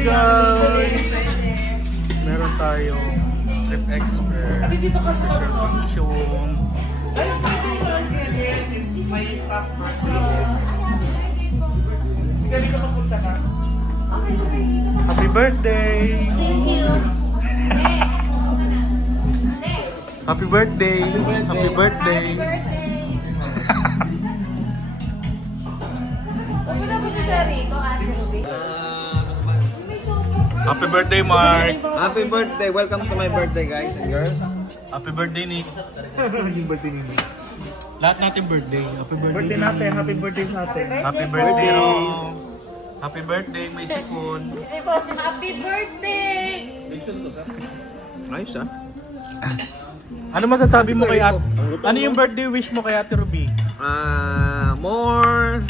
guys! Meron tayong trip expert reservation. It's my staff birthday. Sige, ka magpunta ka. Happy birthday! Thank you. Happy birthday! Happy birthday! Happy birthday, Mark! Happy birthday! Welcome to my birthday, guys and girls. Happy birthday, Nick! Yung birthday ni Nick. Lahat natin birthday. Happy birthday. Birthday natin. Happy birthday sa atin. Happy birthday, Ro! Happy birthday, may sipon. Happy birthday! Nice, ah. Ano masasabi mo kay Ate? Ano yung birthday wish mo kay Ate Ruby? More...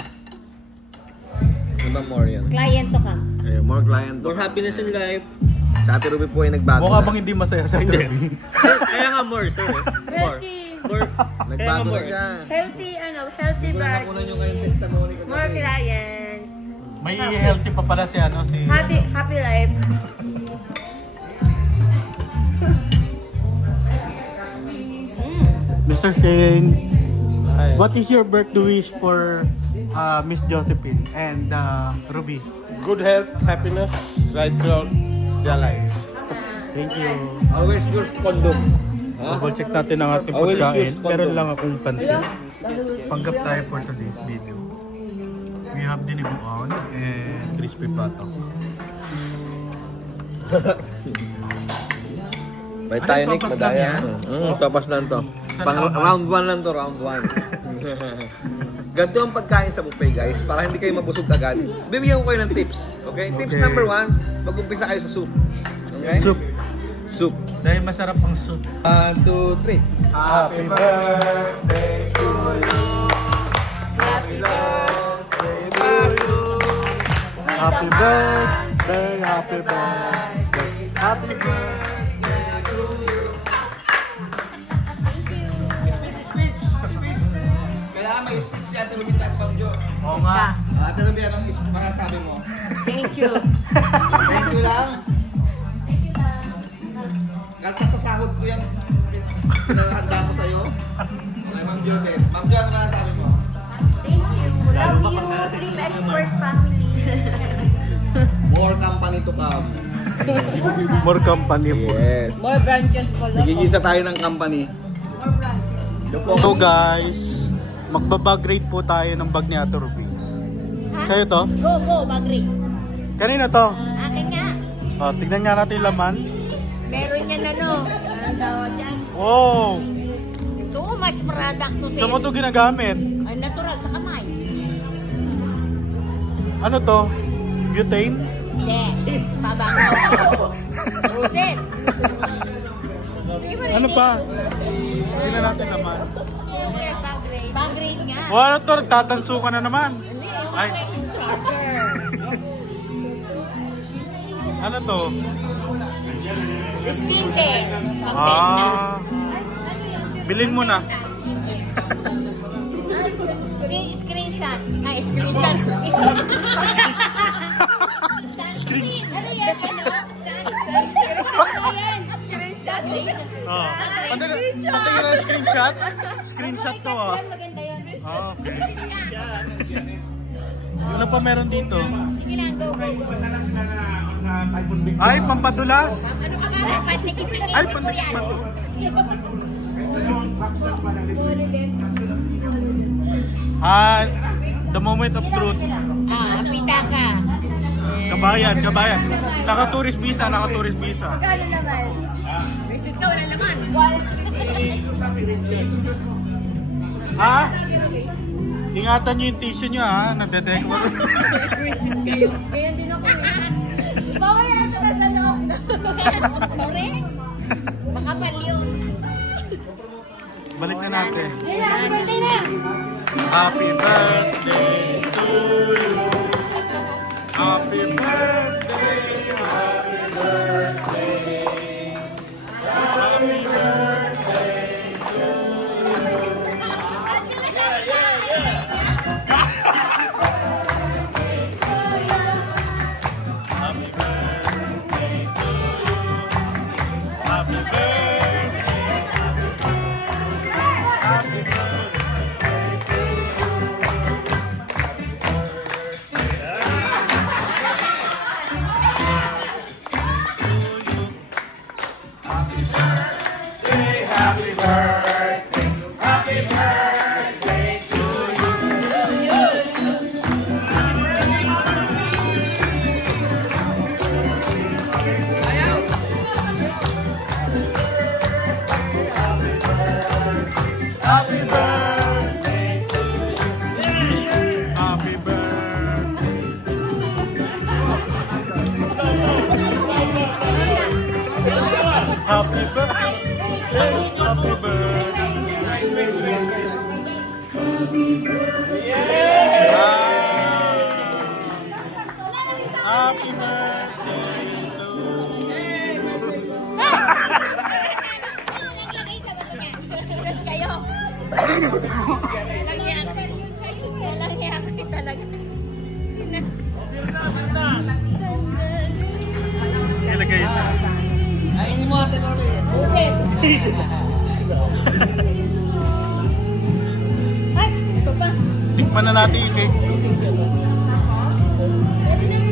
Ano ba more yan? Client to come. More client. More happiness in life. Sa Ate Ruby po ay nagbago Mukha na. bang hindi masaya sa Ate Ruby? Kaya nga more, sir. More. Healthy. More. Nagbago na more. siya. Healthy, healthy Wala bag. na kunan yung kayong testimony ko. More clients. May healthy pa pala si ano si Happy life. Mr. Shane. What is your birthday wish for Miss Josephine and Ruby? Good health, happiness, right throughout their lives. Thank you. Always use condom. Double check natin ang ating Always pagkain. use condom. Meron lang akong pansin. Panggap tayo for today's video. We have dinuguan and crispy pato. By tayo, Nick. sopas Madaya. lang Sopas lang to. Round 1 lang to, round 1. Ganito ang pagkain sa buffet, guys. Para hindi kayo mabusog agad. Bibigyan ko kayo ng tips. Okay? Tips number 1, mag-umpisa kayo sa soup. Okay? Soup. Soup. Dahil masarap ang soup. 1, 2, 3. Happy birthday to you. Happy birthday to you. Happy birthday, happy birthday, happy birthday to you. Speech. Kailangan may speech si Ate Ruby sa studio. Oo nga. Ate Ruby, anong masasabi mo? Thank you. Thank you lang. Kalpas sa sahod ko yan. Pinahanda ko sa'yo. Okay, Ma'am Jote. Ma'am Jote, ano masasabi mo? Thank you. Love you, Trip Export family. More company to come. More company po. Yes. More branches pala. Nagigisa tayo ng company. So guys, magbabag rate po tayo ng bag ni Ate Ruby. Sa'yo to? Go, Bagri. Kanina to? Akin nga. Tignan nga natin yung laman. Meron yan ang tawag dyan. Wow! Too much product to Saan mo to ginagamit? Ay, natural sa kamay. Ano to? Butane? Hindi. Pabango. Rusin. Ano pa? Tignan natin naman. Sir, Bagri nga. Ano to? Tatanso ka na naman. Ay. Ano to? Skincare. Pampenta. Bilhin mo na. Screenshot. Ay, screenshot. Screenshot. Ano yan? Ano yan? Screenshot. Patingin ang screenshot? Screenshot to ah. Maganda yan. Okay. Ano pa meron dito? Sige na, go. Ay, pampadulas. Ano ka ba? Patikit-tikit. Ay, pandikit pa to. The moment of truth. Pita ka. Kabayan. Naka-tourist visa. Magkano naman? Visit ka, wala naman. Ha? Ingatan nyo yung tissue nyo ha. Nadedekor. Visit kayo. Ganyan din ako eh. Mamaya ito na sa loob na. Sorry? Baka maliw. Balik na natin. Happy birthday na! Happy birthday to you. Happy birthday. Happy birthday. Happy birthday to you. Happy birthday. Naglagay sa mga niya. Tapos kayo. Walang hiya kayo talaga. Ilagay ito. Ay, hindi mo ate Lori. Buset. Ay, ito pa. Tikman na natin yung cake. Pwede na